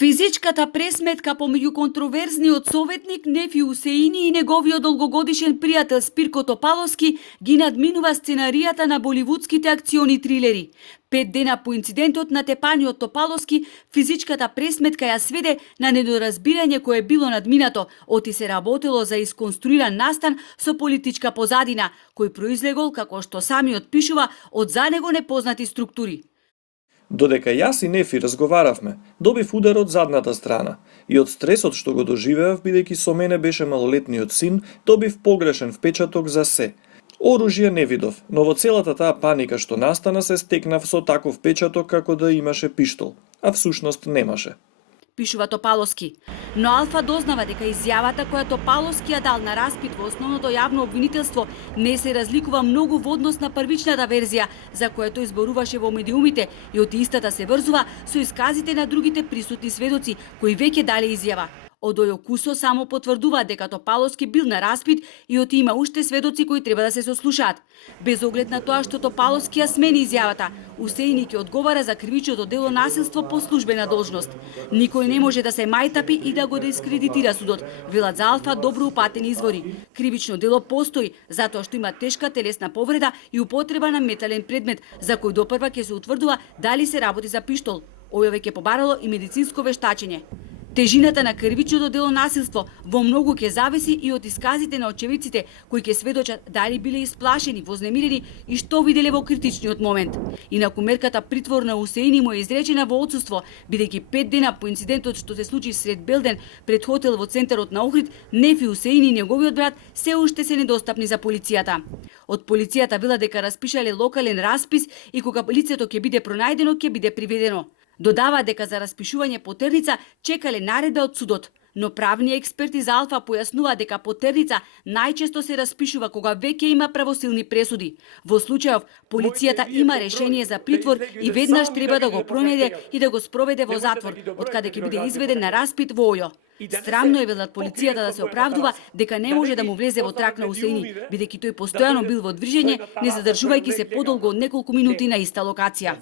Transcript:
Физичката пресметка помеѓу контроверзниот советник Нефи Усеини и неговиот долгогодишен пријател Спирко Топаловски ги надминува сценаријата на боливудските акциони трилери. 5 дена по инцидентот на тепаниот Топаловски, физичката пресметка ја сведе на недоразбирање кое било надминато, оти се работело за исконструиран настан со политичка позадина, кој произлегол, како што самиот пишува, од за него непознати структури. Додека јас и Нефи разговаравме, добив удар од задната страна и од стресот што го доживеав бидејќи со мене беше малолетниот син, добив погрешен впечаток за се. Оружје не видов, но во целата таа паника што настана се стекнав со таков впечаток како да имаше пиштол, а всушност немаше. Пишува Топаловски. Но Алфа дознава дека изјавата која Топаловски ја дал на распит во основното јавно обвинителство не се разликува многу во однос на првичната верзија за која тој зборуваше во медиумите и од истата се врзува со исказите на другите присутни сведоци кои веќе дале изјава. Одојо Кусо само потврдува дека Топаловски бил на распит и оти има уште сведоци кои треба да се сослушаат. Без оглед на тоа што Топаловски ја смени изјавата, Усеини ќе одговара за кривичното дело насилство по службена должност. Никој не може да се мајтапи и да го дискредитира судот, велат за Алфа добро упатени извори. Кривично дело постои затоа што има тешка телесна повреда и употреба на метален предмет, за кој допрва ќе се утврдува дали се работи за пиштол. Овој веќе побарало и медицинско вештачење. Тежината на кривичното дело насилство во многу ќе зависи и од исказите на очевидците кои ќе сведочат дали биле исплашени, вознемирени и што виделе во критичниот момент. Инаку мерката притвор на Усеини му е изречена во отсуство, бидејќи 5 дена по инцидентот што се случи сред Белден пред хотел во центарот на Охрид, Нефи Усеини и неговиот брат се уште се недостапни за полицијата. Од полицијата вела дека распишале локален распис и кога лицето ќе биде пронајдено, ќе биде приведено. Додава дека за распишување потерница чекале наредба од судот, но правни експерти за Алфа појаснува дека потерница најчесто се распишува кога веќе има правосилни пресуди. Во случајов, полицијата има решение за притвор и веднаш треба да го пронајде и да го спроведе во затвор, од каде ќе биде изведен на распит во Ојо. Страмно е, велат полицијата, да се оправдува дека не може да му влезе во трак на Усеини, бидејќи тој постојано бил во движење, не задржувајќи се подолго од неколку минути на иста локација.